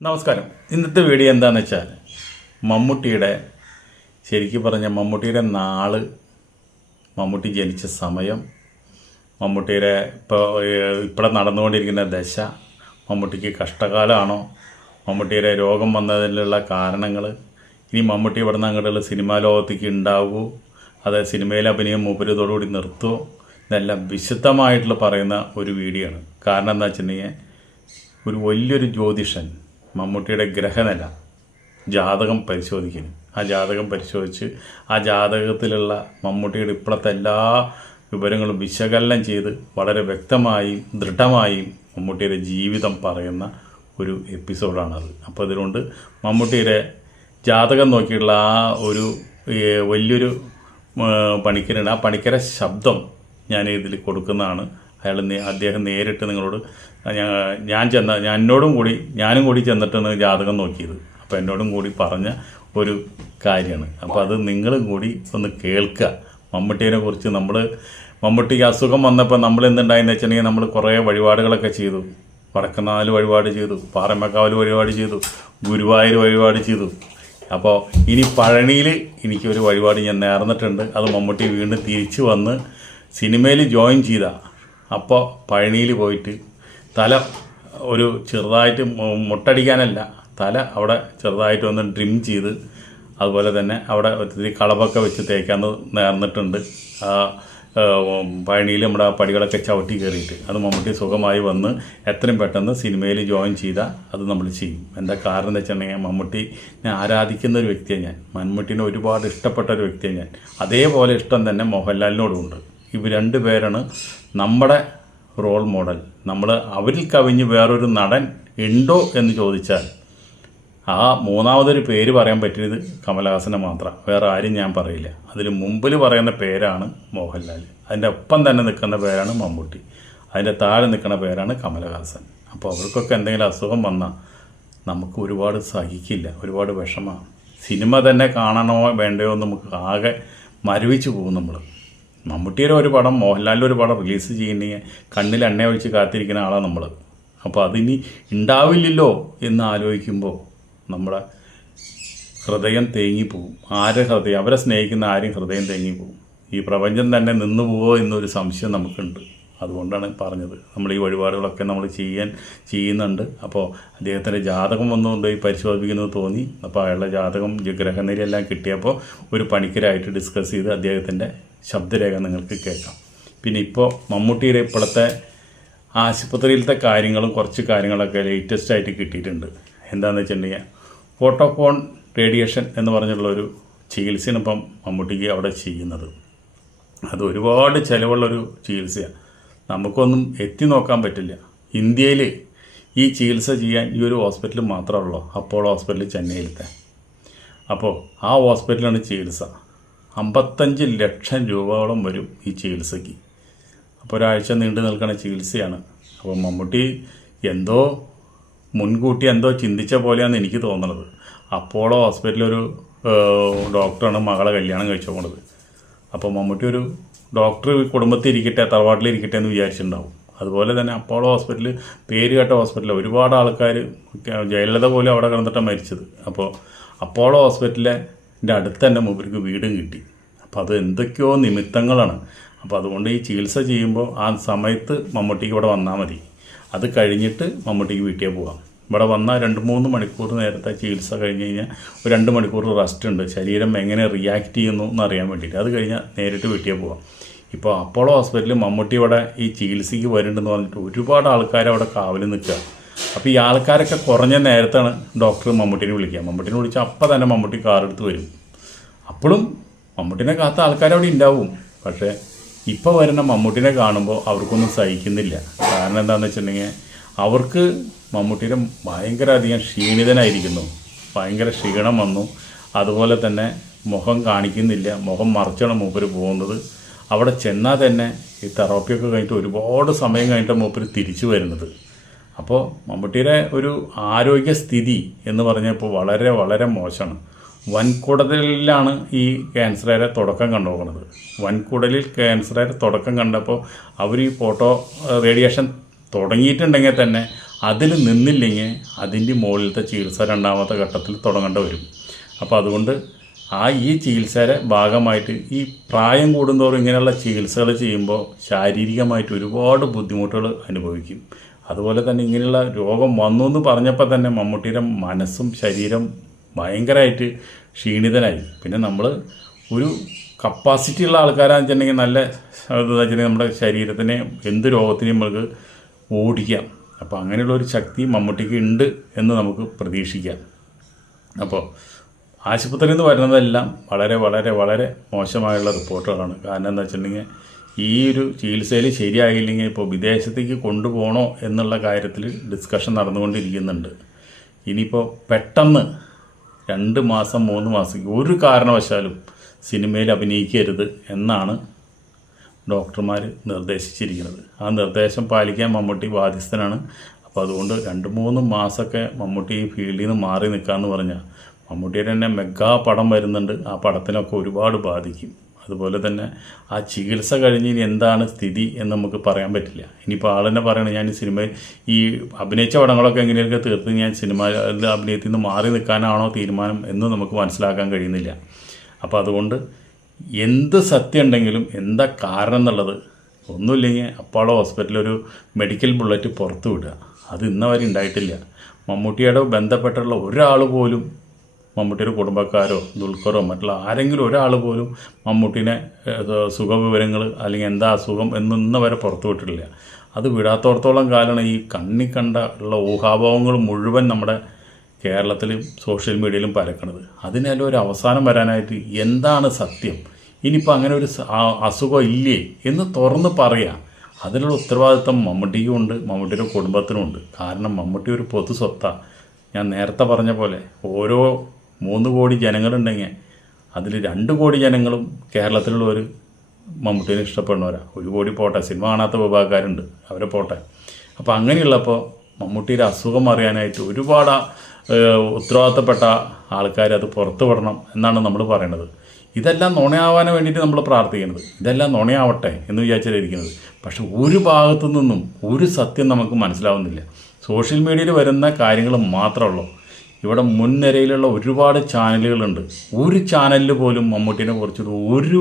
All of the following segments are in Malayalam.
നമസ്കാരം. ഇന്നത്തെ വീഡിയോ എന്താണെന്ന് വെച്ചാൽ മമ്മൂട്ടിയുടെ ശരിക്കും പറഞ്ഞ മമ്മൂട്ടിയുടെ നാൾ മമ്മൂട്ടി ജനിച്ച സമയം മമ്മൂട്ടിയുടെ ഇപ്പോൾ ഇപ്പോഴെ നടന്നുകൊണ്ടിരിക്കുന്ന ദശ മമ്മൂട്ടിക്ക് കഷ്ടകാലമാണോ മമ്മൂട്ടിയുടെ രോഗം വന്നതിലുള്ള കാരണങ്ങൾ ഇനി മമ്മൂട്ടി ഇവിടെ നിന്ന് അങ്ങോട്ടുള്ള സിനിമാ ലോകത്തേക്ക് ഉണ്ടാവുമോ അത് സിനിമയിൽ അഭിനയം മൂപ്പരത്തോടുകൂടി നിർത്തുമോ ഇതെല്ലാം വിശുദ്ധമായിട്ടുള്ള പറയുന്ന ഒരു വീഡിയോ ആണ്. കാരണം എന്താ വെച്ചിട്ടുണ്ടെങ്കിൽ ഒരു വലിയൊരു ജ്യോതിഷൻ മമ്മൂട്ടിയുടെ ഗ്രഹനില. ജാതകം പരിശോധിക്കുന്നു. ആ ജാതകം പരിശോധിച്ച് ആ ജാതകത്തിലുള്ള മമ്മൂട്ടിയുടെ ഇപ്പോഴത്തെ എല്ലാ വിവരങ്ങളും വിശകലനം ചെയ്ത് വളരെ വ്യക്തമായും ദൃഢമായും മമ്മൂട്ടിയുടെ ജീവിതം പറയുന്ന ഒരു എപ്പിസോഡാണത്. അപ്പോൾ അതുകൊണ്ട് മമ്മൂട്ടിയുടെ ജാതകം നോക്കിയിട്ടുള്ള ആ ഒരു വലിയൊരു പണിക്കരുണ്ട് ആ പണിക്കര ശബ്ദം ഞാൻ ഇതിൽ കൊടുക്കുന്നതാണ്. അയാൾ അദ്ദേഹം നേരിട്ട് നിങ്ങളോട് ഞാൻ- ചെന്ന ഞാൻ എന്നോടും കൂടി ഞാനും കൂടി ചെന്നിട്ടാണ് ജാതകം നോക്കിയത്. അപ്പോൾ എന്നോടും കൂടി പറഞ്ഞ ഒരു കാര്യമാണ്. അപ്പോൾ അത് നിങ്ങളും കൂടി ഒന്ന് കേൾക്കുക മമ്മൂട്ടിയെ കുറിച്ച് നമ്മൾ മമ്മൂട്ടിക്ക് അസുഖം വന്നപ്പോൾ നമ്മൾ എന്തുണ്ടായെന്ന് വെച്ചിട്ടുണ്ടെങ്കിൽ നമ്മൾ കുറേ വഴിപാടുകളൊക്കെ ചെയ്തു. വടക്കനാല് വഴിപാട് ചെയ്തു പാറമക്കാവൽ വഴിപാട് ചെയ്തു ഗുരുവായൂർ വഴിപാട് ചെയ്തു. അപ്പോൾ ഇനി പഴനിയിൽ എനിക്കൊരു വഴിപാട് ഞാൻ നേർന്നിട്ടുണ്ട്. അത് മമ്മൂട്ടി വീണ്ടും തിരിച്ചു വന്ന് സിനിമയിൽ ജോയിൻ ചെയ്ത. അപ്പോൾ പഴനിയിൽ പോയിട്ട് തല ഒരു ചെറുതായിട്ട് മുട്ടടിക്കാനല്ല തല അവിടെ ചെറുതായിട്ട് ഒന്ന് ഡ്രിം ചെയ്ത് അതുപോലെ തന്നെ അവിടെ ഒത്തിരി കളവൊക്കെ വെച്ച് തേക്കാൻ നേർന്നിട്ടുണ്ട്. ആ പഴനിയിൽ നമ്മുടെ പടികളൊക്കെ ചവിട്ടി കയറിയിട്ട് അത് മമ്മൂട്ടി സുഖമായി വന്ന് എത്രയും പെട്ടെന്ന് സിനിമയിൽ ജോയിൻ ചെയ്താൽ അത് നമ്മൾ ചെയ്യും. എന്താ കാരണം എന്ന് വെച്ചിട്ടുണ്ടെങ്കിൽ മമ്മൂട്ടിനെ ആരാധിക്കുന്ന ഒരു വ്യക്തിയാണ് ഞാൻ. മമ്മൂട്ടിനെ ഒരുപാട് ഇഷ്ടപ്പെട്ട ഒരു വ്യക്തിയാണ് ഞാൻ. അതേപോലെ ഇഷ്ടം തന്നെ മോഹൻലാലിനോടുമുണ്ട് ഇവർ രണ്ട് പേരാണ് നമ്മുടെ റോൾ മോഡൽ നമ്മൾ അവരിൽ കവിഞ്ഞ് വേറൊരു നടൻ ഉണ്ടോ എന്ന് ചോദിച്ചാൽ ആ മൂന്നാമതൊരു പേര് പറയാൻ പറ്റിയത് കമലഹാസനെ മാത്രം. വേറെ ആരും ഞാൻ പറയില്ല. അതിൽ മുമ്പിൽ പറയുന്ന പേരാണ് മോഹൻലാൽ. അതിന്റെ ഒപ്പം തന്നെ നിൽക്കുന്ന പേരാണ് മമ്മൂട്ടി. അതിന്റെ താഴെ നിൽക്കുന്ന പേരാണ് കമലഹാസൻ. അപ്പോൾ അവർക്കൊക്കെ എന്തെങ്കിലും അസുഖം വന്നാൽ നമുക്ക് ഒരുപാട് സഹിക്കില്ല. ഒരുപാട് വിഷമമാണ് സിനിമ തന്നെ കാണണമോ വേണ്ടയോ എന്ന് നമുക്ക് ആകെ മരവിച്ചു പോകും നമ്മൾ മമ്മൂട്ടിയുടെ ഒരു പടം മോഹൻലാലിന്റെ ഒരു പടം റിലീസ് ചെയ്യുന്നെങ്കിൽ കണ്ണിൽ എണ്ണ ഒഴിച്ച് കാത്തിരിക്കുന്ന ആളാണ് നമ്മൾ അപ്പോൾ അതിനി ഉണ്ടാവില്ലല്ലോ എന്ന് ആലോചിക്കുമ്പോൾ നമ്മുടെ ഹൃദയം തേങ്ങിപ്പോവും ആരെ ഹൃദയം? അവരെ സ്നേഹിക്കുന്ന ആരും ഹൃദയം തേങ്ങിപ്പോവും ഈ പ്രപഞ്ചം തന്നെ നിന്നു പോവോ എന്നൊരു സംശയം നമുക്കുണ്ട്. അതുകൊണ്ടാണ് പറഞ്ഞത്. നമ്മൾ ഈ വഴിപാടുകളൊക്കെ നമ്മൾ ചെയ്യാൻ ചെയ്യുന്നുണ്ട്. അപ്പോൾ അദ്ദേഹത്തിന്റെ ജാതകം വന്നുകൊണ്ട് ഈ പരിശോധിക്കുന്നത് തോന്നി. അപ്പോൾ അയാളുടെ ജാതകം ഗ്രഹനിലയെല്ലാം കിട്ടിയപ്പോൾ ഒരു പണിക്കരായിട്ട് ഡിസ്കസ് ചെയ്ത് അദ്ദേഹത്തിന്റെ ശബ്ദരേഖ നിങ്ങൾക്ക് കേൾക്കാം. പിന്നെ ഇപ്പോൾ മമ്മൂട്ടിയുടെ ഇപ്പോഴത്തെ ആശുപത്രിയിലത്തെ കാര്യങ്ങളും കുറച്ച് കാര്യങ്ങളൊക്കെ ലേറ്റസ്റ്റ് ആയിട്ട് കിട്ടിയിട്ടുണ്ട്. എന്താണെന്ന് വെച്ചിട്ടുണ്ടെങ്കിൽ ഫോട്ടോഫോൺ റേഡിയേഷൻ എന്ന് പറഞ്ഞുള്ളൊരു ചികിത്സയാണ് ഇപ്പം മമ്മൂട്ടിക്ക് അവിടെ ചെയ്യുന്നത്. അത് ഒരുപാട് ചിലവുള്ളൊരു ചികിത്സയാണ്. നമുക്കൊന്നും എത്തി നോക്കാൻ പറ്റില്ല. ഇന്ത്യയിൽ ഈ ചികിത്സ ചെയ്യാൻ ഈ ഒരു ഹോസ്പിറ്റൽ മാത്രമേ ഉള്ളൂ. അപ്പോൾ ഹോസ്പിറ്റൽ ചെന്നൈയിലത്തെ. അപ്പോൾ ആ ഹോസ്പിറ്റലാണ് ചികിത്സ. അമ്പത്തഞ്ച് ലക്ഷം രൂപയോളം വരും ഈ ചികിത്സയ്ക്ക്. അപ്പോൾ ഒരാഴ്ച നീണ്ടു നിൽക്കുന്ന ചികിത്സയാണ്. അപ്പോൾ മമ്മൂട്ടി എന്തോ മുൻകൂട്ടി എന്തോ ചിന്തിച്ച പോലെയാണ് എനിക്ക് തോന്നുന്നത് അപ്പോളോ ഹോസ്പിറ്റലൊരു ഡോക്ടറാണ് മകളെ കല്യാണം കഴിച്ചു പോണത്. അപ്പോൾ മമ്മൂട്ടി ഒരു ഡോക്ടർ കുടുംബത്തിൽ ഇരിക്കട്ടെ തറവാട്ടിൽ ഇരിക്കട്ടെ എന്ന് വിചാരിച്ചിട്ടുണ്ടാവും. അതുപോലെ തന്നെ അപ്പോളോ ഹോസ്പിറ്റൽ പേര് കേട്ട ഹോസ്പിറ്റലിൽ ഒരുപാട് ആൾക്കാർ ജയലളിത പോലും അവിടെ കിടന്നിട്ടാണ് മരിച്ചത്. അപ്പോൾ അപ്പോളോ ഹോസ്പിറ്റലിന്റെ അടുത്ത് തന്നെ മൂപ്പർക്ക് വീടും കിട്ടി. അപ്പോൾ അത് എന്തൊക്കെയോ നിമിത്തങ്ങളാണ്. അപ്പോൾ അതുകൊണ്ട് ഈ ചികിത്സ ചെയ്യുമ്പോൾ ആ സമയത്ത് മമ്മൂട്ടിക്ക് ഇവിടെ വന്നാൽ മതി. അത് കഴിഞ്ഞിട്ട് മമ്മൂട്ടിക്ക് വീട്ടിൽ പോകാം ഇവിടെ വന്നാൽ രണ്ട് മൂന്ന് മണിക്കൂർ നേരത്തെ ചികിത്സ കഴിഞ്ഞ് കഴിഞ്ഞാൽ ഒരു രണ്ട് മണിക്കൂർ റെസ്റ്റ് ഉണ്ട്. ശരീരം എങ്ങനെ റിയാക്ട് ചെയ്യുന്നു എന്നറിയാൻ വേണ്ടിയിട്ട്. അത് കഴിഞ്ഞാൽ നേരിട്ട് വീട്ടിൽ പോകാം ഇപ്പോൾ അപ്പോളോ ഹോസ്പിറ്റലിൽ മമ്മൂട്ടി ഇവിടെ ഈ ചികിത്സയ്ക്ക് വരുന്നുണ്ടെന്ന് പറഞ്ഞിട്ട് ഒരുപാട് ആൾക്കാർ അവിടെ കാവൽ നിൽക്കുക. അപ്പോൾ ഈ ആൾക്കാരൊക്കെ കുറഞ്ഞ നേരത്താണ് ഡോക്ടർ മമ്മൂട്ടിനെ വിളിക്കുക. മമ്മൂട്ടിനെ വിളിച്ചാൽ അപ്പം തന്നെ മമ്മൂട്ടി കാറെടുത്ത് വരും. അപ്പോഴും മമ്മൂട്ടിനെ കാത്ത ആൾക്കാർ അവിടെ ഉണ്ടാവും പക്ഷേ ഇപ്പോൾ വരുന്ന മമ്മൂട്ടിനെ കാണുമ്പോൾ അവർക്കൊന്നും സഹിക്കുന്നില്ല. കാരണം എന്താണെന്ന് വെച്ചിട്ടുണ്ടെങ്കിൽ അവർക്ക് മമ്മൂട്ടിയുടെ ഭയങ്കര അധികം ക്ഷീണിതനായിരിക്കുന്നു. ഭയങ്കര ക്ഷീണം വന്നു. അതുപോലെ തന്നെ മുഖം കാണിക്കുന്നില്ല. മുഖം മറച്ചാണ് മൂപ്പർ പോകുന്നത്. അവിടെ ചെന്നാൽ തന്നെ ഈ തെറാപ്പിയൊക്കെ കഴിഞ്ഞിട്ട് ഒരുപാട് സമയം കഴിഞ്ഞിട്ട് മൂപ്പര് തിരിച്ചു വരുന്നത്. അപ്പോൾ മമ്മൂട്ടിയുടെ ഒരു ആരോഗ്യസ്ഥിതി എന്ന് പറഞ്ഞപ്പോൾ വളരെ വളരെ മോശമാണ്. വൻകുടലിലാണ് ഈ ക്യാൻസറുകാരെ തുടക്കം കണ്ടുപോകുന്നത്. വൻകുടലിൽ ക്യാൻസറുകാരെ തുടക്കം കണ്ടപ്പോൾ അവർ ഈ ഫോട്ടോ റേഡിയേഷൻ തുടങ്ങിയിട്ടുണ്ടെങ്കിൽ തന്നെ അതിൽ നിന്നില്ലെങ്കിൽ അതിന്റെ മുകളിലത്തെ ചികിത്സ രണ്ടാമത്തെ ഘട്ടത്തിൽ തുടങ്ങേണ്ടി വരും. അപ്പോൾ അതുകൊണ്ട് ആ ഈ ചികിത്സയുടെ ഭാഗമായിട്ട് ഈ പ്രായം കൂടുന്തോറും ഇങ്ങനെയുള്ള ചികിത്സകൾ ചെയ്യുമ്പോൾ ശാരീരികമായിട്ട് ഒരുപാട് ബുദ്ധിമുട്ടുകൾ അനുഭവിക്കും. അതുപോലെ തന്നെ ഇങ്ങനെയുള്ള രോഗം വന്നു എന്ന് പറഞ്ഞപ്പോൾ തന്നെ മമ്മൂട്ടിയുടെ മനസ്സും ശരീരം ഭയങ്കരമായിട്ട് ക്ഷീണിതനായി. പിന്നെ നമ്മൾ ഒരു കപ്പാസിറ്റി ഉള്ള ആൾക്കാരാണെന്ന് വെച്ചിട്ടുണ്ടെങ്കിൽ നല്ല എന്താ നമ്മുടെ ശരീരത്തിനെ എന്ത് രോഗത്തിനെയും നമുക്ക് ഓടിക്കാം. അപ്പോൾ അങ്ങനെയുള്ള ഒരു ശക്തി മമ്മൂട്ടിക്ക് ഉണ്ട് എന്ന് നമുക്ക് പ്രതീക്ഷിക്കാം. അപ്പോൾ ആശുപത്രിയിൽ നിന്ന് വരുന്നതെല്ലാം വളരെ വളരെ വളരെ മോശമായുള്ള റിപ്പോർട്ടുകളാണ്. കാരണം എന്താ വെച്ചിട്ടുണ്ടെങ്കിൽ ഈ ഒരു ചികിത്സയിൽ ശരിയായില്ലെങ്കിൽ ഇപ്പോൾ വിദേശത്തേക്ക് കൊണ്ടുപോകണോ എന്നുള്ള കാര്യത്തിൽ ഡിസ്കഷൻ നടന്നുകൊണ്ടിരിക്കുന്നുണ്ട്. ഇനിയിപ്പോൾ പെട്ടെന്ന് രണ്ട് മാസം മൂന്ന് മാസം ഒരു കാരണവശാലും സിനിമയിൽ അഭിനയിക്കരുത് എന്നാണ് ഡോക്ടർമാർ നിർദ്ദേശിച്ചിരിക്കുന്നത്. ആ നിർദ്ദേശം പാലിക്കാൻ മമ്മൂട്ടി ബാധ്യസ്ഥനാണ്. അപ്പോൾ അതുകൊണ്ട് രണ്ട് മൂന്ന് മാസമൊക്കെ മമ്മൂട്ടി ഈ ഫീൽഡിൽ നിന്ന് മാറി നിൽക്കാമെന്ന് പറഞ്ഞാൽ മമ്മൂട്ടിയുടെ തന്നെ മെഗാ പടം വരുന്നുണ്ട്. ആ പടത്തിനൊക്കെ ഒരുപാട് ബാധിക്കും. അതുപോലെ തന്നെ ആ ചികിത്സ കഴിഞ്ഞ് ഇനി എന്താണ് സ്ഥിതി എന്ന് നമുക്ക് പറയാൻ പറ്റില്ല. ഇനിയിപ്പോൾ ആൾ തന്നെ പറയണത് ഞാൻ ഈ സിനിമ ഈ അഭിനയിച്ച പടങ്ങളൊക്കെ എങ്ങനെയൊക്കെ തീർത്ത് ഞാൻ സിനിമ അഭിനയത്തിൽ നിന്ന് മാറി നിൽക്കാനാണോ തീരുമാനം എന്ന് നമുക്ക് മനസ്സിലാക്കാൻ കഴിയുന്നില്ല. അപ്പോൾ അതുകൊണ്ട് എന്ത് സത്യം ഉണ്ടെങ്കിലും എന്താ കാരണം എന്നുള്ളത് ഒന്നുമില്ലെങ്കിൽ അപ്പോളോ ഹോസ്പിറ്റലൊരു മെഡിക്കൽ ബുള്ളറ്റ് പുറത്തു വിടുക. അത് ഇന്ന വരെ ഉണ്ടായിട്ടില്ല. മമ്മൂട്ടിയുടെ ബന്ധപ്പെട്ടുള്ള ഒരാൾ പോലും മമ്മൂട്ടിയുടെ കുടുംബക്കാരോ ദുൽഖറോ മറ്റുള്ള ആരെങ്കിലും ഒരാൾ പോലും മമ്മൂട്ടിനെ സുഖ സുഖവിവരങ്ങൾ അല്ലെങ്കിൽ എന്താ അസുഖം എന്നിന്ന് വരെ പുറത്തു വിട്ടിട്ടില്ല. അത് വിടാത്തോടത്തോളം കാലമാണ് ഈ കണ്ണി കണ്ട ഉള്ള ഊഹാഭാവങ്ങൾ മുഴുവൻ നമ്മുടെ കേരളത്തിലും സോഷ്യൽ മീഡിയയിലും പരക്കണത് അതിനെല്ലാം ഒരു അവസാനം വരാനായിട്ട് എന്താണ് സത്യം? ഇനിയിപ്പോൾ അങ്ങനെ ഒരു അസുഖം ഇല്ലേ എന്ന് തുറന്ന് പറയാം. അതിനുള്ള ഉത്തരവാദിത്വം മമ്മൂട്ടിക്കും ഉണ്ട് മമ്മൂട്ടിയുടെ കുടുംബത്തിനും ഉണ്ട്. കാരണം മമ്മൂട്ടി ഒരു പൊതു സ്വത്താണ് ഞാൻ നേരത്തെ പറഞ്ഞ പോലെ ഓരോ മൂന്ന് കോടി ജനങ്ങളുണ്ടെങ്കിൽ അതിൽ രണ്ട് കോടി ജനങ്ങളും കേരളത്തിലുള്ളവർ മമ്മൂട്ടിനെ ഇഷ്ടപ്പെടുന്നവരാ. ഒരു കോടി പോട്ടെ സിനിമ കാണാത്ത വിഭാഗക്കാരുണ്ട് അവരെ പോട്ടെ. അപ്പോൾ അങ്ങനെയുള്ളപ്പോൾ മമ്മൂട്ടിയുടെ അസുഖം അറിയാനായിട്ട് ഒരുപാട് ഉത്തരവാദിത്തപ്പെട്ട ആൾക്കാർ അത് പുറത്തു വിടണം എന്നാണ് നമ്മൾ പറയുന്നത് ഇതെല്ലാം നുണയാവാൻ വേണ്ടിയിട്ട് നമ്മൾ പ്രാർത്ഥിക്കുന്നത് ഇതെല്ലാം നുണയാവട്ടെ എന്ന് വിചാരിച്ചിരിക്കുന്നത്. പക്ഷെ ഒരു ഭാഗത്തു നിന്നും ഒരു സത്യം നമുക്ക് മനസ്സിലാവുന്നില്ല. സോഷ്യൽ മീഡിയയിൽ വരുന്ന കാര്യങ്ങൾ മാത്രമുള്ളൂ ഇവിടെ മുൻനിരയിലുള്ള ഒരുപാട് ചാനലുകളുണ്ട്. ഒരു ചാനലിൽ പോലും മമ്മൂട്ടിനെ കുറിച്ചിട്ട് ഒരു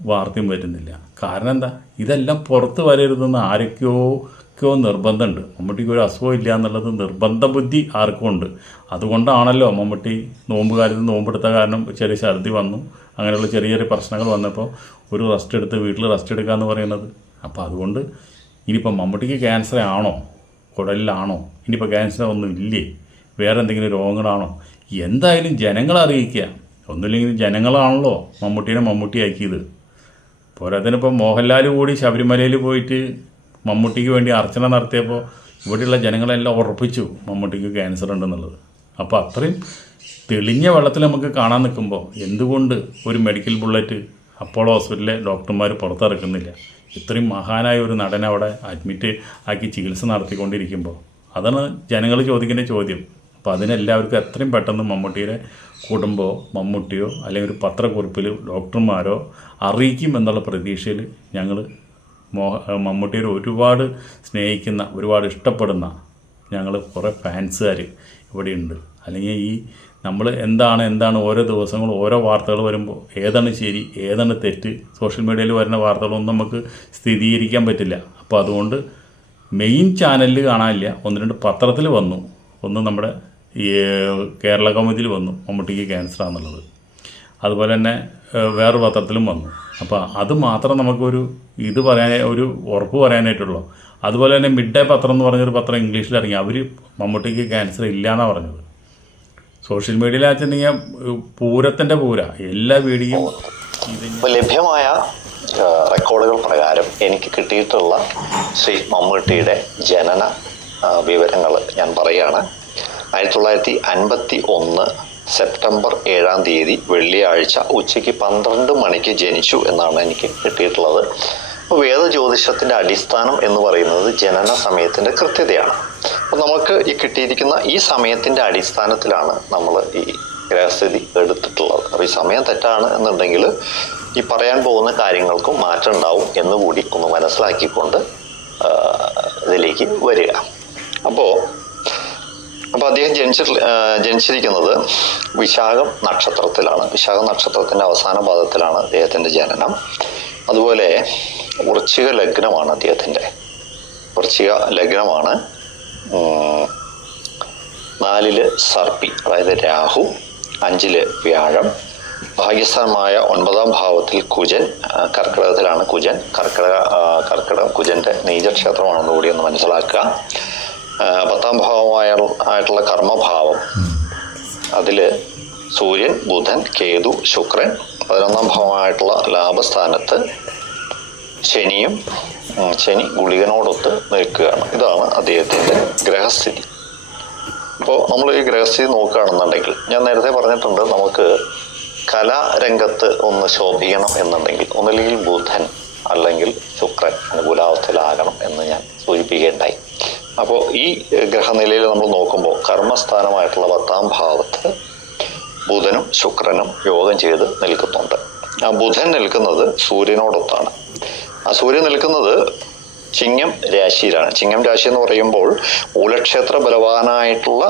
വാർത്തയും വരുന്നില്ല. കാരണം എന്താ? ഇതെല്ലാം പുറത്ത് വരരുതെന്ന് ആരൊക്കെയോക്കോ നിർബന്ധമുണ്ട്. മമ്മൂട്ടിക്ക് ഒരു അസുഖം ഇല്ല എന്നുള്ളത് നിർബന്ധ ബുദ്ധി ആർക്കും ഉണ്ട്. അതുകൊണ്ടാണല്ലോ മമ്മൂട്ടി നോമ്പ് കാലത്ത് നോമ്പെടുത്ത കാരണം ചെറിയ ഛർദി വന്നു. അങ്ങനെയുള്ള ചെറിയ ചെറിയ പ്രശ്നങ്ങൾ വന്നപ്പോൾ ഒരു റെസ്റ്റ് എടുത്ത് വീട്ടിൽ റെസ്റ്റ് എടുക്കുക എന്ന് പറയുന്നത്. അപ്പോൾ അതുകൊണ്ട് ഇനിയിപ്പോൾ മമ്മൂട്ടിക്ക് ക്യാൻസർ ആണോ? കുടലിലാണോ ഇനിയിപ്പോൾ ക്യാൻസർ ഒന്നും ഇല്ലേ? വേറെ എന്തെങ്കിലും രോഗങ്ങളാണോ? എന്തായാലും ജനങ്ങളെ അറിയിക്കുക. ഒന്നുമില്ലെങ്കിൽ ജനങ്ങളാണല്ലോ മമ്മൂട്ടീനെ മമ്മൂട്ടി ആക്കിയത് പോരാത്തതിനിപ്പോൾ മോഹൻലാൽ കൂടി ശബരിമലയിൽ പോയിട്ട് മമ്മൂട്ടിക്ക് വേണ്ടി അർച്ചന നടത്തിയപ്പോൾ ഇവിടെയുള്ള ജനങ്ങളെല്ലാം ഉറപ്പിച്ചു മമ്മൂട്ടിക്ക് ക്യാൻസർ ഉണ്ടെന്നുള്ളത്. അപ്പോൾ അത്രയും തെളിഞ്ഞ വെള്ളത്തിൽ നമുക്ക് കാണാൻ നിൽക്കുമ്പോൾ എന്തുകൊണ്ട് ഒരു മെഡിക്കൽ ബുള്ളറ്റ് അപ്പോളോ ഹോസ്പിറ്റലിലെ ഡോക്ടർമാർ പുറത്തിറക്കുന്നില്ല? ഇത്രയും മഹാനായ ഒരു നടനെ അവിടെ അഡ്മിറ്റ് ആക്കി ചികിത്സ നടത്തിക്കൊണ്ടിരിക്കുമ്പോൾ അതാണ് ജനങ്ങൾ ചോദിക്കേണ്ട ചോദ്യം. അപ്പോൾ അതിനെല്ലാവർക്കും എത്രയും പെട്ടെന്ന് മമ്മൂട്ടിയുടെ കുടുംബമോ മമ്മൂട്ടിയോ അല്ലെങ്കിൽ ഒരു പത്രക്കുറിപ്പിൽ ഡോക്ടർമാരോ അറിയിക്കും എന്നുള്ള പ്രതീക്ഷയിൽ ഞങ്ങൾ മോഹ മമ്മൂട്ടിയെ ഒരുപാട് സ്നേഹിക്കുന്ന ഒരുപാട് ഇഷ്ടപ്പെടുന്ന ഞങ്ങൾ കുറേ ഫാൻസുകാർ ഇവിടെയുണ്ട്. അല്ലെങ്കിൽ ഈ നമ്മൾ എന്താണ് എന്താണ് ഓരോ ദിവസങ്ങളും ഓരോ വാർത്തകൾ വരുമ്പോൾ ഏതാണ് ശരി ഏതാണ് തെറ്റ് സോഷ്യൽ മീഡിയയിൽ വരുന്ന വാർത്തകളൊന്നും നമുക്ക് സ്ഥിരീകരിക്കാൻ പറ്റില്ല. അപ്പോൾ അതുകൊണ്ട് മെയിൻ ചാനലിൽ കാണാനില്ല. ഒന്ന് രണ്ട് പത്രത്തിൽ വന്നു. ഒന്ന് നമ്മുടെ ഈ കേരള കമ്മിറ്റിയിൽ വന്നു. മമ്മൂട്ടിക്ക് ക്യാൻസർ ആണെന്നുള്ളത്. അതുപോലെ തന്നെ വേറൊരു വേറെ പത്രത്തിലും വന്നു. അപ്പോൾ അത് മാത്രം നമുക്കൊരു ഇത് പറയാൻ ഒരു ഉറപ്പ് പറയാനായിട്ടുള്ളൂ. അതുപോലെ തന്നെ മിഡ് ഡേ പത്രം എന്ന് പറഞ്ഞൊരു പത്രം ഇംഗ്ലീഷിൽ ഇറങ്ങി അവർ മമ്മൂട്ടിക്ക് ക്യാൻസർ ഇല്ല എന്നാണ് പറഞ്ഞത്. സോഷ്യൽ മീഡിയയിൽ വെച്ചിട്ടുണ്ടെങ്കിൽ പൂരത്തിന്റെ പൂര. എല്ലാ വീഡിയോയും ലഭ്യമായ റെക്കോർഡുകൾ പ്രകാരം എനിക്ക് കിട്ടിയിട്ടുള്ള ശ്രീ മമ്മൂട്ടിയുടെ ജനന വിവരങ്ങൾ ഞാൻ പറയുകയാണ്. ആയിരത്തി തൊള്ളായിരത്തി അൻപത്തി ഒന്ന് സെപ്റ്റംബർ ഏഴാം തീയതി വെള്ളിയാഴ്ച ഉച്ചയ്ക്ക് പന്ത്രണ്ട് മണിക്ക് ജനിച്ചു എന്നാണ് എനിക്ക് കിട്ടിയിട്ടുള്ളത്. അപ്പോൾ വേദജ്യോതിഷത്തിന്റെ അടിസ്ഥാനം എന്ന് പറയുന്നത് ജനന സമയത്തിന്റെ കൃത്യതയാണ്. അപ്പോൾ നമുക്ക് ഈ കിട്ടിയിരിക്കുന്ന ഈ സമയത്തിന്റെ അടിസ്ഥാനത്തിലാണ് നമ്മൾ ഈ ഗ്രഹസ്ഥിതി എടുത്തിട്ടുള്ളത്. അപ്പോൾ ഈ സമയം തെറ്റാണ് എന്നുണ്ടെങ്കിൽ ഈ പറയാൻ പോകുന്ന കാര്യങ്ങൾക്കും മാറ്റം ഉണ്ടാവും എന്നുകൂടി ഒന്ന് മനസ്സിലാക്കിക്കൊണ്ട് ഇതിലേക്ക് വരിക. അപ്പോൾ അപ്പോൾ അദ്ദേഹം ജനിച്ച ജനിച്ചിരിക്കുന്നത് വിശാഖം നക്ഷത്രത്തിലാണ്. വിശാഖം നക്ഷത്രത്തിന്റെ അവസാന പാദത്തിലാണ് അദ്ദേഹത്തിന്റെ ജനനം. അതുപോലെ വൃശ്ചിക ലഗ്നമാണ് അദ്ദേഹത്തിന്റെ. വൃശ്ചിക ലഗ്നമാണ് നാലിൽ സർപ്പി അതായത് രാഹു അഞ്ചിൽ വ്യാഴം. ഭാഗ്യസ്ഥാനമായ ഒൻപതാം ഭാവത്തിൽ കുജൻ കർക്കിടകത്തിലാണ് കുജൻ. കർക്കിടക കർക്കിടകം കുജന്റെ നീചക്ഷേത്രമാണെന്ന് കൂടി ഒന്ന് മനസ്സിലാക്കുക. പത്താം ഭാവമായ ആയിട്ടുള്ള കർമ്മഭാവം. അതിൽ സൂര്യൻ ബുധൻ കേതു ശുക്രൻ പതിനൊന്നാം ഭാവമായിട്ടുള്ള ലാഭസ്ഥാനത്ത് ശനിയും ശനി ഗുളികനോടൊത്ത് നിൽക്കുകയാണ്. ഇതാണ് അദ്ദേഹത്തിന്റെ ഗ്രഹസ്ഥിതി. അപ്പോൾ നമ്മൾ ഈ ഗ്രഹസ്ഥിതി നോക്കുകയാണെന്നുണ്ടെങ്കിൽ ഞാൻ നേരത്തെ പറഞ്ഞിട്ടുണ്ട് നമുക്ക് കലാരംഗത്ത് ഒന്ന് ശോഭിക്കണം എന്നുണ്ടെങ്കിൽ ഒന്നില്ലെങ്കിൽ ബുധൻ അല്ലെങ്കിൽ ശുക്രൻ അനുകൂലാവസ്ഥയിലാകണം എന്ന് ഞാൻ സൂചിപ്പിക്കുകയുണ്ടായി. അപ്പോൾ ഈ ഗ്രഹനിലയിൽ നമ്മൾ നോക്കുമ്പോൾ കർമ്മസ്ഥാനമായിട്ടുള്ള പത്താം ഭാവത്ത് ബുധനും ശുക്രനും യോഗം ചെയ്ത് നിൽക്കുന്നുണ്ട്. ആ ബുധൻ നിൽക്കുന്നത് സൂര്യനോടൊത്താണ്. ആ സൂര്യൻ നിൽക്കുന്നത് ചിങ്ങം രാശിയിലാണ്. ചിങ്ങം രാശി എന്ന് പറയുമ്പോൾ മൂലക്ഷേത്ര ബലവാനായിട്ടുള്ള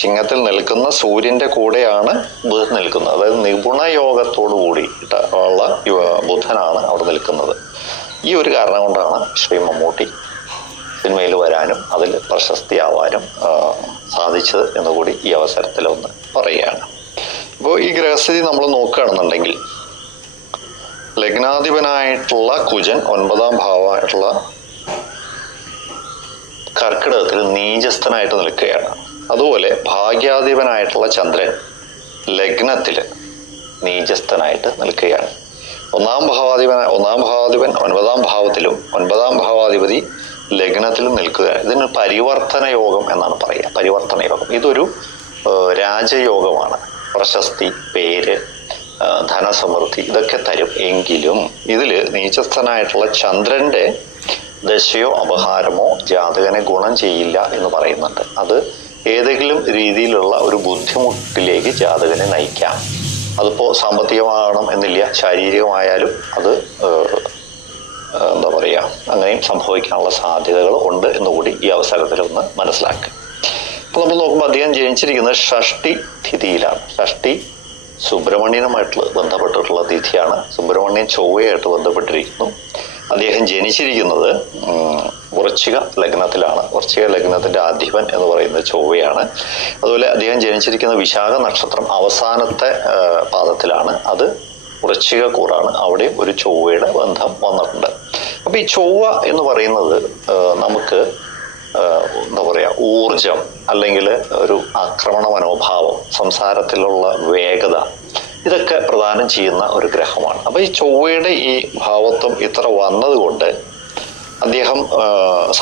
ചിങ്ങത്തിൽ നിൽക്കുന്ന സൂര്യന്റെ കൂടെയാണ് ബുധൻ നിൽക്കുന്നത്. അതായത് നിപുണ യോഗത്തോടു കൂടി ഉള്ള ബുധനാണ് അവിടെ നിൽക്കുന്നത്. ഈ ഒരു കാരണം കൊണ്ടാണ് ശ്രീ മമ്മൂട്ടി സിനിമയിൽ വരാനും അതിൽ പ്രശസ്തിയാവാനും സാധിച്ചത് എന്നുകൂടി ഈ അവസരത്തിൽ ഒന്ന് പറയുകയാണ്. അപ്പോൾ ഈ ഗ്രഹസ്ഥിതി നമ്മൾ നോക്കുകയാണെന്നുണ്ടെങ്കിൽ ലഗ്നാധിപനായിട്ടുള്ള കുജൻ ഒൻപതാം ഭാവമായിട്ടുള്ള കർക്കിടകത്തിൽ നീചസ്ഥനായിട്ട് നിൽക്കുകയാണ്. അതുപോലെ ഭാഗ്യാധിപനായിട്ടുള്ള ചന്ദ്രൻ ലഗ്നത്തിൽ നീചസ്ഥനായിട്ട് നിൽക്കുകയാണ്. ഒന്നാം ഭാവാധിപൻ ഒന്നാം ഭാവാധിപൻ ഒൻപതാം ഭാവത്തിലും ഒൻപതാം ഭാവാധിപതി ലഗ്നത്തിലും നിൽക്കുക. ഇതിന് പരിവർത്തന യോഗം എന്നാണ് പറയുക. പരിവർത്തന യോഗം. ഇതൊരു രാജയോഗമാണ്. പ്രശസ്തി പേര് ധനസമൃദ്ധി ഇതൊക്കെ തരും. എങ്കിലും ഇതിൽ നീചസ്ഥനായിട്ടുള്ള ചന്ദ്രന്റെ ദശയോ അപഹാരമോ ജാതകനെ ഗുണം ചെയ്യില്ല എന്ന് പറയുന്നുണ്ട്. അത് ഏതെങ്കിലും രീതിയിലുള്ള ഒരു ബുദ്ധിമുട്ടിലേക്ക് ജാതകനെ നയിക്കാം. അതിപ്പോൾ സാമ്പത്തികമാകണം എന്നില്ല ശാരീരികമായാലും അത് എന്താ പറയുക അങ്ങനെയും സംഭവിക്കാനുള്ള സാധ്യതകൾ ഉണ്ട് എന്നുകൂടി ഈ അവസരത്തിൽ ഒന്ന് മനസ്സിലാക്കുക അപ്പോൾ നമ്മൾ നോക്കുമ്പോൾ അദ്ദേഹം ജനിച്ചിരിക്കുന്നത് ഷഷ്ടി തിഥിയിലാണ്. ഷഷ്ടി സുബ്രഹ്മണ്യനുമായിട്ട് ബന്ധപ്പെട്ടിട്ടുള്ള തിഥിയാണ്. സുബ്രഹ്മണ്യൻ ചൊവ്വയായിട്ട് ബന്ധപ്പെട്ടിരിക്കുന്നു. അദ്ദേഹം ജനിച്ചിരിക്കുന്നത് ഉറച്ചിക ലഗ്നത്തിലാണ്. വൃശ്ചിക ലഗ്നത്തിന്റെ അധിപൻ എന്ന് പറയുന്നത് ചൊവ്വയാണ്. അതുപോലെ അദ്ദേഹം ജനിച്ചിരിക്കുന്ന വിശാഖ നക്ഷത്രം അവസാനത്തെ പാദത്തിലാണ്. അത് വൃശ്ചിക കൂറാണ് അവിടെ ഒരു ചൊവ്വയുടെ ബന്ധം വന്നിട്ടുണ്ട്. അപ്പൊ ഈ ചൊവ്വ എന്ന് പറയുന്നത് നമുക്ക് എന്താ പറയാ ഊർജം അല്ലെങ്കിൽ ഒരു ആക്രമണ മനോഭാവം സംസാരത്തിലുള്ള വേഗത ഇതൊക്കെ പ്രദാനം ചെയ്യുന്ന ഒരു ഗ്രഹമാണ്. അപ്പൊ ഈ ചൊവ്വയുടെ ഈ ഭാവത്വം ഇത്ര വന്നതുകൊണ്ട് അദ്ദേഹം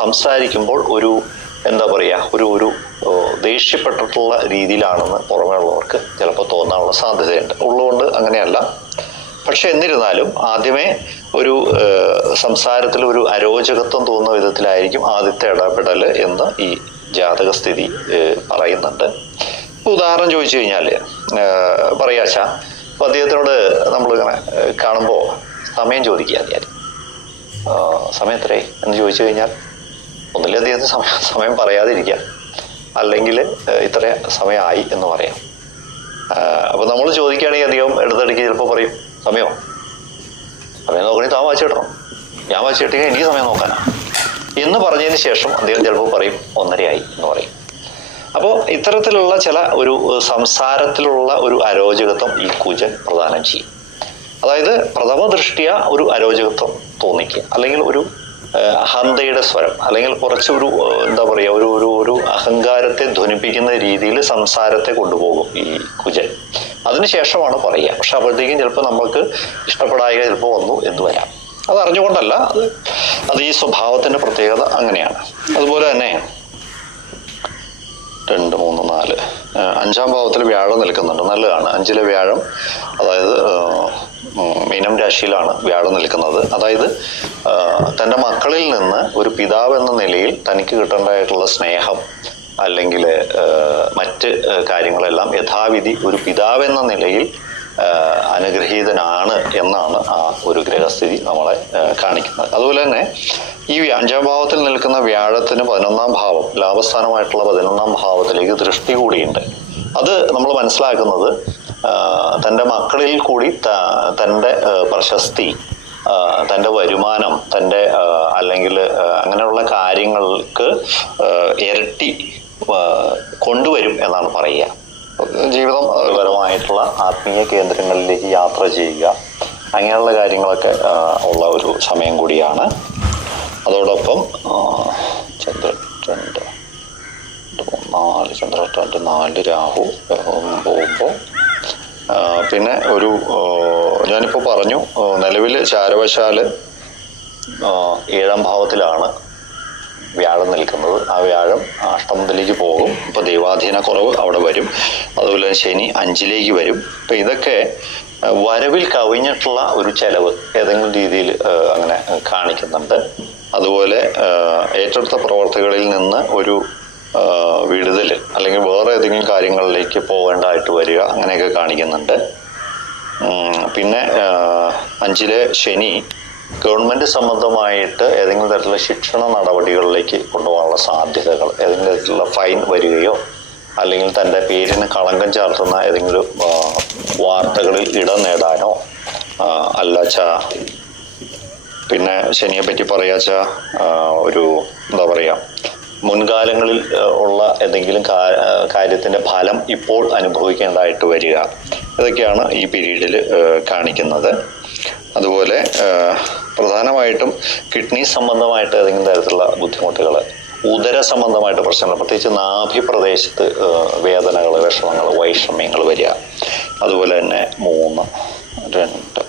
സംസാരിക്കുമ്പോൾ ഒരു എന്താ പറയാ ഒരു ഒരു ദേഷ്യപ്പെട്ടിട്ടുള്ള രീതിയിലാണെന്ന് പുറമേ ഉള്ളവർക്ക് ചിലപ്പോൾ തോന്നാനുള്ള സാധ്യതയുണ്ട്. ഉള്ളതുകൊണ്ട് അങ്ങനെയല്ല. പക്ഷെ എന്നിരുന്നാലും ആദ്യമേ ഒരു സംസാരത്തിൽ ഒരു അരോചകത്വം തോന്നുന്ന വിധത്തിലായിരിക്കും ആദ്യത്തെ ഇടപെടൽ എന്ന് ഈ ജാതകസ്ഥിതി സ്ഥിതി പറയുന്നുണ്ട്. ഉദാഹരണം ചോദിച്ചു കഴിഞ്ഞാൽ പറയാച്ച അപ്പൊ അദ്ദേഹത്തിനോട് നമ്മളിങ്ങനെ കാണുമ്പോൾ സമയം ചോദിക്കുക ഞാൻ സമയം എന്ന് ചോദിച്ചു കഴിഞ്ഞാൽ ഒന്നുമില്ല അദ്ദേഹത്തിന് സമയം സമയം പറയാതിരിക്കാം അല്ലെങ്കിൽ ഇത്ര സമയമായി എന്ന് പറയാം. അപ്പോൾ നമ്മൾ ചോദിക്കുകയാണെങ്കിൽ അധികം എടുത്തടിക്ക് ചിലപ്പോൾ പറയും സമയമോ? സമയം നോക്കണേ താൻ വായിച്ചു കിട്ടണം ഞാൻ വായിച്ചു കിട്ടിയാൽ എനിക്ക് സമയം നോക്കാനാ. എന്ന് പറഞ്ഞതിന് ശേഷം അദ്ദേഹം ചിലപ്പോൾ പറയും ഒന്നരയായി എന്ന് പറയും. അപ്പോൾ ഇത്തരത്തിലുള്ള ചില ഒരു സംസാരത്തിലുള്ള ഒരു അരോചകത്വം ഈ കുജൻ പ്രദാനം ചെയ്യും. അതായത് പ്രഥമ ദൃഷ്ടിയ ഒരു അരോചകത്വം തോന്നിക്കുക. അല്ലെങ്കിൽ ഒരു അഹന്തയുടെ സ്വരം. അല്ലെങ്കിൽ കുറച്ച് ഒരു എന്താ പറയുക ഒരു ഒരു ഒരു അഹങ്കാരത്തെ ധ്വനിപ്പിക്കുന്ന രീതിയിൽ സംസാരത്തെ കൊണ്ടുപോകും ഈ കുജൻ. അതിനുശേഷമാണ് പറയുക. പക്ഷെ അപ്പോഴത്തേക്കും ചിലപ്പോൾ നമുക്ക് ഇഷ്ടപ്പെടായ ചിലപ്പോൾ വന്നു എന്ന് വരാം. അത് അറിഞ്ഞുകൊണ്ടല്ല. അത് അത് ഈ സ്വഭാവത്തിന്റെ പ്രത്യേകത അങ്ങനെയാണ്. അതുപോലെ തന്നെ രണ്ട് മൂന്ന് നാല് അഞ്ചാം ഭാവത്തിൽ വ്യാഴം നിൽക്കുന്നുണ്ട്. നല്ലതാണ്. അഞ്ചിലെ വ്യാഴം അതായത് മീനം രാശിയിലാണ് വ്യാഴം നിൽക്കുന്നത്. അതായത് തന്റെ മക്കളിൽ നിന്ന് ഒരു പിതാവ് എന്ന നിലയിൽ തനിക്ക് കിട്ടേണ്ടതായിട്ടുള്ള സ്നേഹം അല്ലെങ്കിൽ മറ്റ് കാര്യങ്ങളെല്ലാം യഥാവിധി ഒരു പിതാവ് എന്ന നിലയിൽ അനുഗ്രഹീതനാണ് എന്നാണ് ആ ഒരു ഗ്രഹസ്ഥിതി നമ്മളെ കാണിക്കുന്നത്. അതുപോലെ തന്നെ ഈ അഞ്ചാം ഭാവത്തിൽ നിൽക്കുന്ന വ്യാഴത്തിന് പതിനൊന്നാം ഭാവം ലാഭസ്ഥാനമായിട്ടുള്ള പതിനൊന്നാം ഭാവത്തിലേക്ക് ദൃഷ്ടി കൂടിയുണ്ട് അത് നമ്മൾ മനസ്സിലാക്കുന്നത് തന്റെ മക്കളിൽ കൂടി തന്റെ പ്രശസ്തി തന്റെ വരുമാനം തന്റെ അല്ലെങ്കിൽ അങ്ങനെയുള്ള കാര്യങ്ങൾക്ക് ഇരട്ടി കൊണ്ടുവരും എന്നാണ് പറയുക. ജീവിതം പരമായിട്ടുള്ള ആത്മീയ കേന്ദ്രങ്ങളിലേക്ക് യാത്ര ചെയ്യുക അങ്ങനെയുള്ള കാര്യങ്ങളൊക്കെ ഉള്ള ഒരു സമയം കൂടിയാണ്. അതോടൊപ്പം ചന്ദ്രൻ. നാല് ചന്ദ്രൻ രണ്ട് നാല് രാഹു പോകുമ്പോൾ പിന്നെ ഒരു ഞാനിപ്പോൾ പറഞ്ഞു നിലവിൽ ചാരവശാൽ ഏഴാം ഭാവത്തിലാണ് വ്യാഴം നിൽക്കുന്നത്. ആ വ്യാഴം അഷ്ടമത്തിലേക്ക് പോകും. ഇപ്പോൾ ദൈവാധീന കുറവ് അവിടെ വരും. അതുപോലെ ശനി അഞ്ചിലേക്ക് വരും. അപ്പം ഇതൊക്കെ വരവിൽ കവിഞ്ഞിട്ടുള്ള ഒരു ചെലവ് ഏതെങ്കിലും രീതിയിൽ അങ്ങനെ കാണിക്കുന്നുണ്ട്. അതുപോലെ ഏറ്റെടുത്ത പ്രവർത്തികളിൽ നിന്ന് ഒരു വിടുതൽ അല്ലെങ്കിൽ വേറെ ഏതെങ്കിലും കാര്യങ്ങളിലേക്ക് പോകേണ്ടതായിട്ട് വരിക അങ്ങനെയൊക്കെ കാണിക്കുന്നുണ്ട്. പിന്നെ അഞ്ചിലെ ശനി ഗവൺമെന്റ് സംബന്ധമായിട്ട് ഏതെങ്കിലും തരത്തിലുള്ള ശിക്ഷണ നടപടികളിലേക്ക് കൊണ്ടുപോകാനുള്ള സാധ്യതകൾ ഏതെങ്കിലും തരത്തിലുള്ള ഫൈൻ വരികയോ അല്ലെങ്കിൽ തന്റെ പേരിന് കളങ്കം ചാർത്തുന്ന ഏതെങ്കിലും വാർത്തകളിൽ ഇടം നേടാനോ അല്ലാച്ച പിന്നെ ശനിയെ പറ്റി പറയാച്ച ഒരു എന്താ പറയുക മുൻകാലങ്ങളിൽ ഉള്ള എന്തെങ്കിലും കാര്യത്തിന്റെ ഫലം ഇപ്പോൾ അനുഭവിക്കേണ്ടതായിട്ട് വരിക. ഇതൊക്കെയാണ് ഈ പീരീഡിൽ കാണിക്കുന്നത്. അതുപോലെ പ്രധാനമായിട്ടും കിഡ്നി സംബന്ധമായിട്ട് ഏതെങ്കിലും തരത്തിലുള്ള ബുദ്ധിമുട്ടുകൾ ഉദര സംബന്ധമായിട്ട് പ്രശ്നങ്ങൾ പ്രത്യേകിച്ച് നാഭി പ്രദേശത്ത് വേദനകൾ വിഷമങ്ങൾ വൈഷമ്യങ്ങൾ വരിക. അതുപോലെ തന്നെ മൂന്ന് രണ്ട്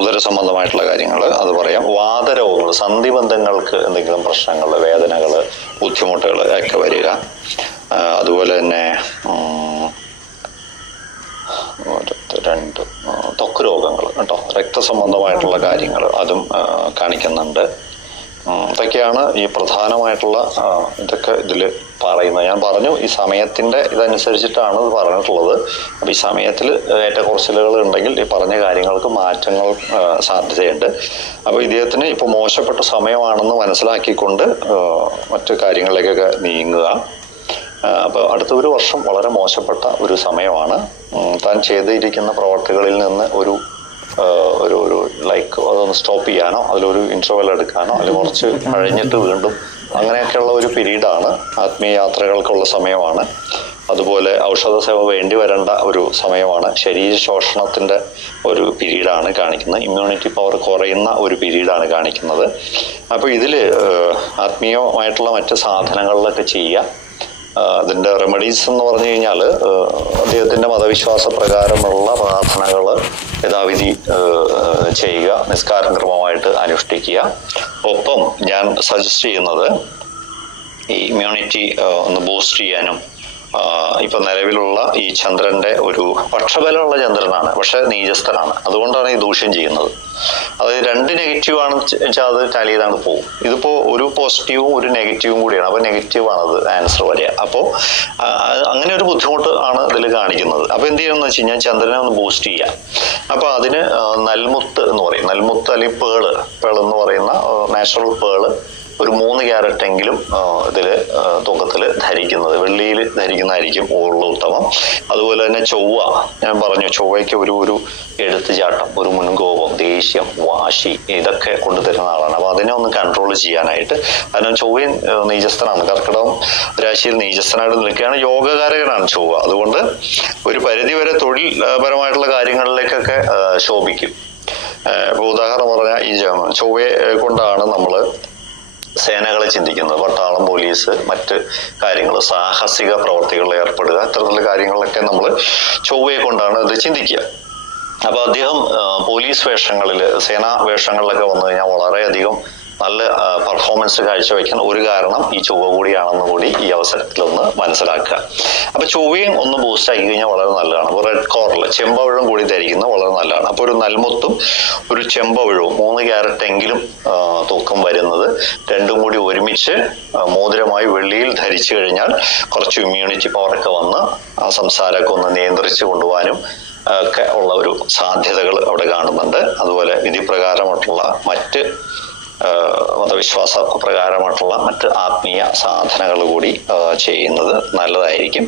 ഉദര സംബന്ധമായിട്ടുള്ള കാര്യങ്ങൾ അത് പറയാം. വാതരോഗങ്ങൾ സന്ധിബന്ധങ്ങൾക്ക് എന്തെങ്കിലും പ്രശ്നങ്ങൾ വേദനകൾ ബുദ്ധിമുട്ടുകൾ ഒക്കെ വരിക. അതുപോലെ തന്നെ രണ്ട് ത്വക്ക് രോഗങ്ങൾ കേട്ടോ. രക്തസംബന്ധമായിട്ടുള്ള കാര്യങ്ങൾ അതും കാണിക്കുന്നുണ്ട്. ഇതൊക്കെയാണ് ഈ പ്രധാനമായിട്ടുള്ള ഇതൊക്കെ ഇതിൽ പറയുന്നത്. ഞാൻ പറഞ്ഞു ഈ സമയത്തിന്റെ ഇതനുസരിച്ചിട്ടാണ് ഇത് പറഞ്ഞിട്ടുള്ളത്. അപ്പൊ ഈ സമയത്തിൽ ഏറ്റക്കുറച്ചിലുകൾ ഉണ്ടെങ്കിൽ ഈ പറഞ്ഞ കാര്യങ്ങൾക്ക് മാറ്റങ്ങൾ സാധ്യതയുണ്ട്. അപ്പോൾ ഇദ്ദേഹത്തിന് ഇപ്പോൾ മോശപ്പെട്ട സമയമാണെന്ന് മനസ്സിലാക്കിക്കൊണ്ട് മറ്റു കാര്യങ്ങളിലേക്കൊക്കെ നീങ്ങുക. അപ്പോൾ അടുത്ത ഒരു വർഷം വളരെ മോശപ്പെട്ട ഒരു സമയമാണ്. താൻ ചെയ്തിരിക്കുന്ന പ്രവർത്തികളിൽ നിന്ന് ഒരു ഒരു ഒരു ലൈക്ക് അതൊന്ന് സ്റ്റോപ്പ് ചെയ്യാനോ അതിലൊരു ഇന്റർവെൽ എടുക്കാനോ അല്ലെങ്കിൽ കുറച്ച് കഴിഞ്ഞിട്ട് വീണ്ടും അങ്ങനെയൊക്കെയുള്ള ഒരു പീരീഡാണ്. ആത്മീയ യാത്രകൾക്കുള്ള സമയമാണ്. അതുപോലെ ഔഷധ സേവ വേണ്ടി വരേണ്ട ഒരു സമയമാണ്. ശരീര ശോഷണത്തിന്റെ ഒരു പീരീഡാണ് കാണിക്കുന്നത്. ഇമ്മ്യൂണിറ്റി പവർ കുറയുന്ന ഒരു പീരീഡാണ് കാണിക്കുന്നത്. അപ്പോൾ ഇതിൽ ആത്മീയമായിട്ടുള്ള മറ്റ് സാധനങ്ങളിലൊക്കെ ചെയ്യുക. ആഹ് അതിന്റെ റെമഡീസ് എന്ന് പറഞ്ഞു കഴിഞ്ഞാൽ അദ്ദേഹത്തിന്റെ മതവിശ്വാസ പ്രകാരമുള്ള പ്രാർത്ഥനകൾ യഥാവിധി ചെയ്യുക നിസ്കാരം ക്രമമായിട്ട് അനുഷ്ഠിക്കുക. ഒപ്പം ഞാൻ സജസ്റ്റ് ചെയ്യുന്നത് ഈ ഇമ്മ്യൂണിറ്റി ഒന്ന് ബൂസ്റ്റ് ചെയ്യാനും ഇപ്പൊ നിലവിലുള്ള ഈ ചന്ദ്രന്റെ ഒരു പക്ഷബലമുള്ള ചന്ദ്രനാണ് പക്ഷെ നീചസ്ഥനാണ്. അതുകൊണ്ടാണ് ഈ ദൂഷ്യം ചെയ്യുന്നത്. അതായത് രണ്ട് നെഗറ്റീവ് ആണ് വെച്ചാൽ അത് ടാലി ചെയ്താണ് പോകും ഇതിപ്പോ ഒരു പോസിറ്റീവും ഒരു നെഗറ്റീവും കൂടിയാണ്. അപ്പൊ നെഗറ്റീവ് ആണ് അത് ആൻസർ വരിക. അപ്പോൾ അങ്ങനെ ഒരു ബുദ്ധിമുട്ട് ആണ് ഇതിൽ കാണിക്കുന്നത്. അപ്പൊ എന്ത് ചെയ്യണമെന്ന് വെച്ച് കഴിഞ്ഞാൽ ചന്ദ്രനെ ഒന്ന് ബൂസ്റ്റ് ചെയ്യാം. അപ്പൊ അതിന് നൽമുത്ത് എന്ന് പറയും. നൽമുത്ത് അല്ലെങ്കിൽ പേൾ. പേൾ എന്ന് പറയുന്ന നാച്ചുറൽ പേൾ ഒരു മൂന്ന് ക്യാരറ്റ് എങ്കിലും ഇതിൽ തൂക്കത്തിൽ ധരിക്കുന്നത്. വെള്ളിയിൽ ധരിക്കുന്നതായിരിക്കും കൂടുതൽ ഉത്തമം. അതുപോലെ തന്നെ ചൊവ്വ. ഞാൻ പറഞ്ഞു ചൊവ്വയ്ക്ക് ഒരു ഒരു എടുത്തുചാട്ടം ഒരു മുൻകോപം ദേഷ്യം വാശി ഇതൊക്കെ കൊണ്ടുതരുന്ന ആളാണ്. അപ്പോൾ അതിനെ ഒന്ന് കൺട്രോൾ ചെയ്യാനായിട്ട്. കാരണം ചൊവ്വയും നീചസ്ഥനാണ്. കർക്കിടകം രാശിയിൽ നീചസ്ഥനായിട്ട് നിൽക്കുകയാണ് യോഗകാരകനാണ് ചൊവ്വ. അതുകൊണ്ട് ഒരു പരിധിവരെ തൊഴിൽ പരമായിട്ടുള്ള കാര്യങ്ങളിലേക്കൊക്കെ ശോഭിക്കും. ഉദാഹരണം പറഞ്ഞാൽ ഈ ചൊവ്വയെ കൊണ്ടാണ് നമ്മൾ സേനകളെ ചിന്തിക്കുന്നത് പട്ടാളം പോലീസ് മറ്റ് കാര്യങ്ങൾ സാഹസിക പ്രവർത്തികളിൽ ഏർപ്പെടുക. ഇത്തരത്തിലുള്ള കാര്യങ്ങളിലൊക്കെ നമ്മൾ ചൊവ്വയെ കൊണ്ടാണ് ഇത് ചിന്തിക്കുക. അപ്പൊ അദ്ദേഹം പോലീസ് വേഷങ്ങളിൽ സേനാ വേഷങ്ങളിലൊക്കെ വന്നു കഴിഞ്ഞാൽ വളരെയധികം നല്ല പെർഫോമൻസ് കാഴ്ചവെക്കാൻ ഒരു കാരണം ഈ ചൊവ്വ കൂടിയാണെന്ന് കൂടി ഈ അവസരത്തിൽ ഒന്ന് മനസ്സിലാക്കുക. അപ്പൊ ചൊവ്വയും ഒന്ന് ബൂസ്റ്റ് ആക്കി കഴിഞ്ഞാൽ വളരെ നല്ലതാണ്. അപ്പൊ റെഡ് കോറൽ ചെമ്പവിഴം കൂടി ധരിക്കുന്നത് വളരെ നല്ലതാണ്. അപ്പൊ ഒരു നൽമുത്തും ഒരു ചെമ്പവിഴവും മൂന്ന് ക്യാരറ്റ് എങ്കിലും തൂക്കം വരുന്നത് രണ്ടും കൂടി ഒരുമിച്ച് മോതിരമായി വെള്ളിയിൽ ധരിച്ചു കഴിഞ്ഞാൽ കുറച്ച് ഇമ്മ്യൂണിറ്റി പവറൊക്കെ വന്ന് ആ സംസാരമൊക്കെ ഒന്ന് നിയന്ത്രിച്ചു കൊണ്ടുപോകാനും ഒക്കെ ഉള്ള ഒരു സാധ്യതകൾ അവിടെ കാണുന്നുണ്ട്. അതുപോലെ വിധി പ്രകാരമായിട്ടുള്ള മറ്റ് മതവിശ്വാസ പ്രകാരമായിട്ടുള്ള മറ്റ് ആത്മീയ സാധനകൾ കൂടി ചെയ്യുന്നത് നല്ലതായിരിക്കും.